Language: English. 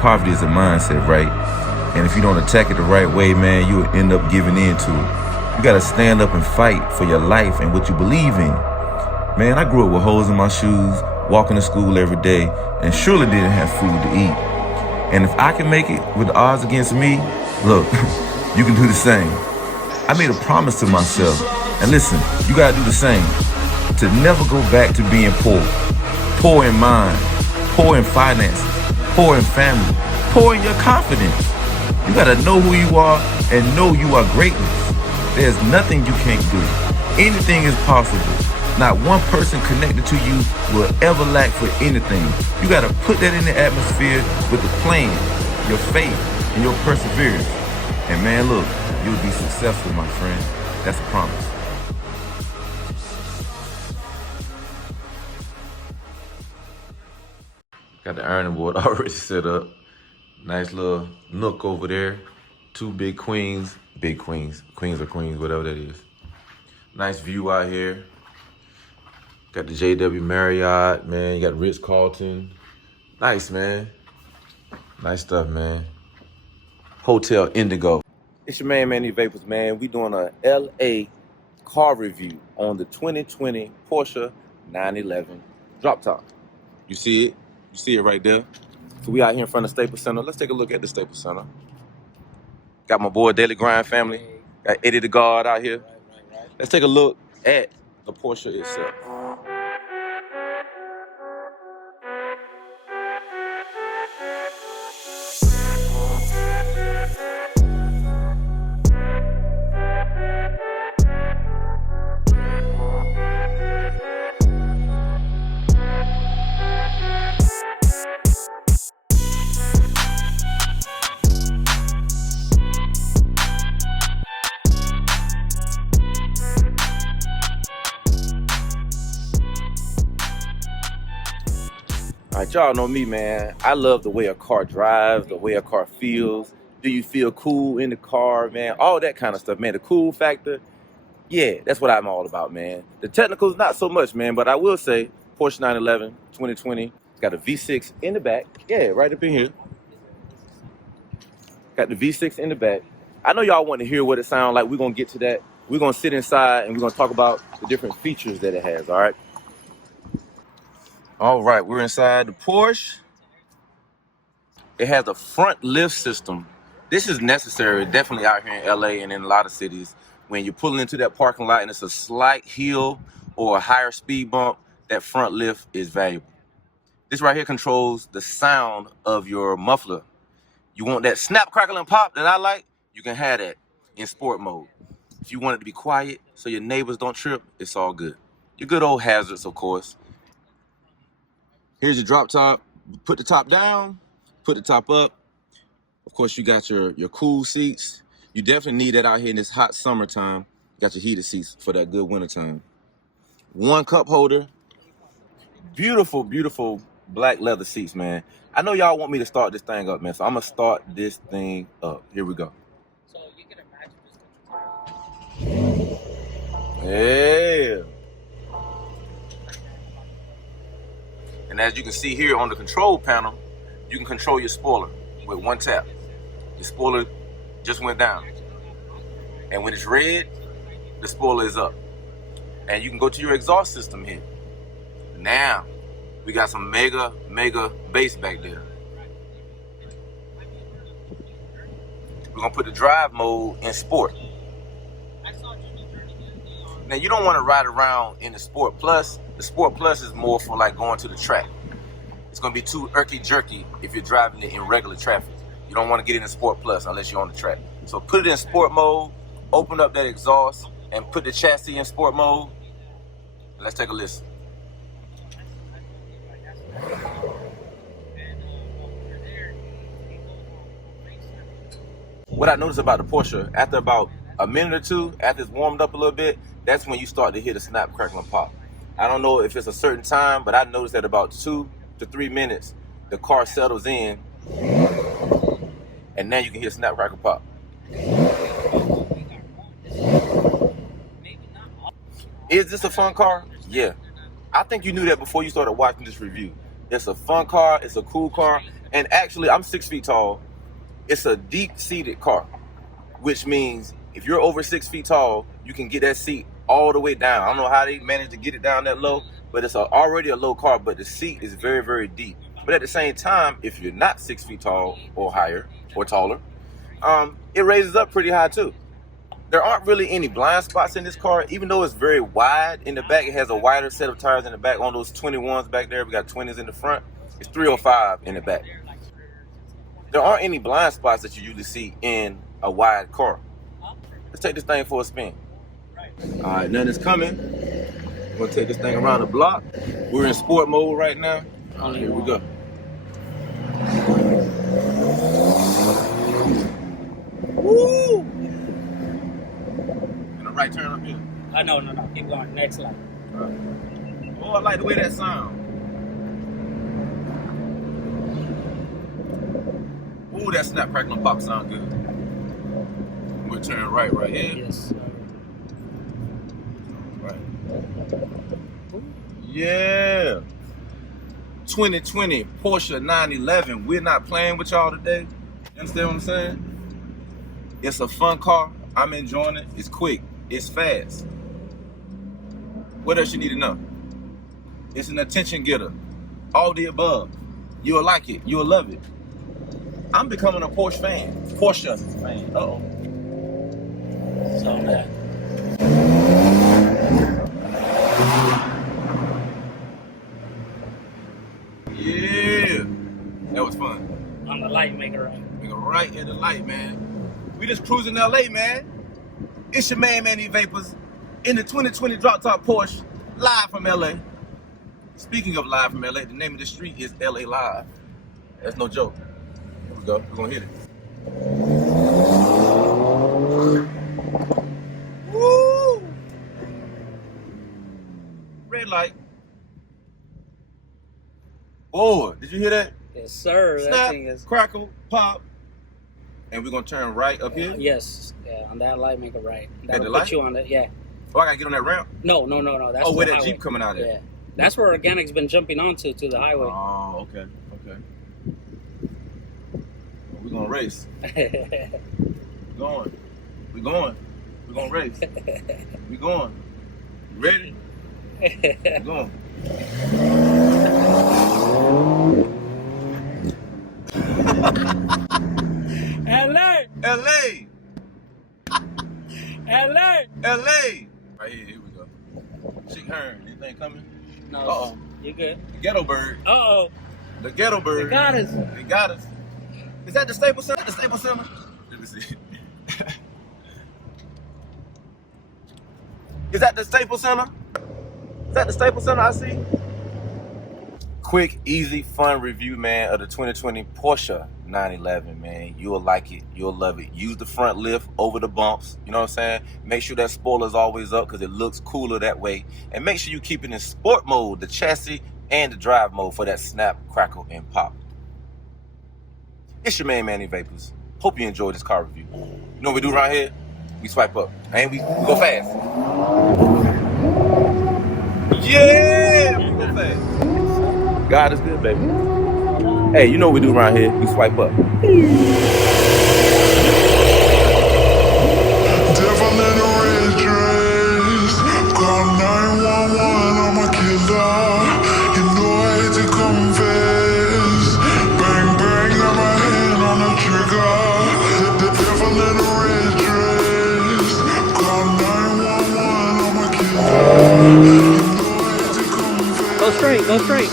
poverty is a mindset, right? And if you don't attack it the right way, man, you'll end up giving in to it. You gotta stand up and fight for your life and what you believe in. Man, I grew up with holes in my shoes, walking to school every day, and surely didn't have food to eat. And if I can make it with the odds against me, look, you can do the same. I made a promise to myself, and listen, you gotta do the same, to never go back to being poor. Poor in mind, poor in finances, poor in family, poor in your confidence. You gotta know who you are and know you are greatness. There's nothing you can't do. Anything is possible. Not one person connected to you will ever lack for anything. You gotta put that in the atmosphere with the plan, your faith, and your perseverance. And man, look, you'll be successful, my friend. That's a promise. Got the ironing board already set up. Nice little nook over there. Two big queens, queens or queens, whatever that is. Nice view out here. Got the JW Marriott, man. You got Ritz-Carlton. Nice, man. Nice stuff, man. Hotel Indigo. It's your man, Evapors, man. We doing a LA car review on the 2020 Porsche 911 drop top. You see it? You see it right there. So we out here in front of Staples Center. Let's take a look at the Staples Center. Got my boy Daily Grind family. Got Eddie the Guard out here. Let's take a look at the Porsche itself. All right, y'all know me, man. I love the way a car drives, the way a car feels. Do you feel cool in the car, man? All that kind of stuff, man. The cool factor, yeah, that's what I'm all about, man. The technicals, not so much, man, but I will say Porsche 911 2020, it's got a V6 in the back. Yeah, right up in here. Got the V6 in the back. I know y'all want to hear what it sounds like. We're going to get to that. We're going to sit inside and we're going to talk about the different features that it has, all right? All right, we're inside the Porsche. It has a front lift system. This is necessary, definitely out here in LA and in a lot of cities. When you're pulling into that parking lot and it's a slight hill or a higher speed bump, that front lift is valuable. This right here controls the sound of your muffler. You want that snap, crackle, and pop that I like, you can have that in sport mode. If you want it to be quiet so your neighbors don't trip, it's all good. Your good old hazards, of course. Here's your drop top. Put the top down, put the top up. Of course, you got your cool seats. You definitely need that out here in this hot summertime. You got your heated seats for that good winter time. One cup holder. Beautiful, beautiful black leather seats, man. I know y'all want me to start this thing up, man, so I'm gonna start this thing up. Here we go. So you can imagine this. Yeah. And as you can see here on the control panel, you can control your spoiler with one tap. Your spoiler just went down. And when it's red, the spoiler is up. And you can go to your exhaust system here. Now, we got some mega bass back there. We're gonna put the drive mode in sport. Now, you don't want to ride around in the Sport Plus. The Sport Plus is more for like going to the track. It's going to be too irky-jerky if you're driving it in regular traffic. You don't want to get in the Sport Plus unless you're on the track. So put it in sport mode, open up that exhaust, and put the chassis in sport mode. And let's take a listen. What I noticed about the Porsche, after about a minute or two, after it's warmed up a little bit, that's when you start to hear the snap, crackle, and pop. I don't know if it's a certain time, but I noticed that about 2 to 3 minutes, the car settles in, and now you can hear snap, crackle, pop. Is this a fun car? Yeah. I think you knew that before you started watching this review. It's a fun car, it's a cool car, And actually, I'm 6 feet tall. It's a deep-seated car, which means if you're over 6 feet tall, you can get that seat all the way down. I don't know how they managed to get it down that low, but it's already a low car, but the seat is very, very deep. But at the same time, if you're not 6 feet tall or higher or taller, it raises up pretty high too. There aren't really any blind spots in this car, even though it's very wide in the back. It has a wider set of tires in the back. On those 21s back there, we got 20s in the front. It's 305 in the back. There aren't any blind spots that you usually see in a wide car. Let's take this thing for a spin. All right, nothing's coming. We're gonna take this thing around the block. We're in sport mode right now. All right, here we go. Woo! And a right turn up here. No. Keep going. Next light. All right. Oh, I like the way that sounds. Ooh, that snap, crackle, and pop sound good. We'll turn right here. Yes. Right. Yeah. 2020 Porsche 911. We're not playing with y'all today. You understand what I'm saying? It's a fun car. I'm enjoying it. It's quick. It's fast. What else you need to know? It's an attention getter. All the above. You'll like it. You'll love it. I'm becoming a Porsche fan. Porsche fan. Uh-oh. So that. Yeah. That was fun. On the light, make a right. Make a right at the light, man. We just cruising LA, man. It's your man, Evapors, in the 2020 drop top Porsche, live from LA. Speaking of live from LA, the name of the street is LA Live. That's no joke. Here we go. We're gonna hit it. Woo! Red light. Oh, did you hear that? Yes, sir. Snap, that thing is. crackle, pop. And we're gonna turn right up here? Yes. Yeah, on that light, make a right. That'll the put light? you on that, yeah. Oh, I gotta get on that ramp? No. That's where the that highway. Jeep coming out of? Yeah. That's where Organic's been jumping onto, to the highway. Oh, okay. We're gonna race. We're going. We're gonna race. We're going. You ready? We're going. LA! Right here we go. Chick Hearn, anything coming? No. Uh-oh. You good? The ghetto bird. Uh-oh. The ghetto bird. They got us. They got us. Is that the Staples Center? The Staples Center? Let me see. Is that the Staples Center? Is that the Staples Center I see? Quick, easy, fun review, man, of the 2020 Porsche 911, man. You'll like it. You'll love it. Use the front lift over the bumps. You know what I'm saying? Make sure that spoiler's always up because it looks cooler that way. And make sure you keep it in sport mode, the chassis and the drive mode for that snap, crackle, and pop. It's your man, Evapors. Hope you enjoyed this car review. You know what we do around here? We swipe up. And we go fast. Yeah! We go fast. God is good, baby. Hey, you know what we do around here? We swipe up. Devil in a red dress. Call 911, I'm a killer. You know I hate to confess. Bang, bang, got my hand on the trigger. The devil in a red dress. Call 911, I'm a killer. You know I hate to confess. Go straight.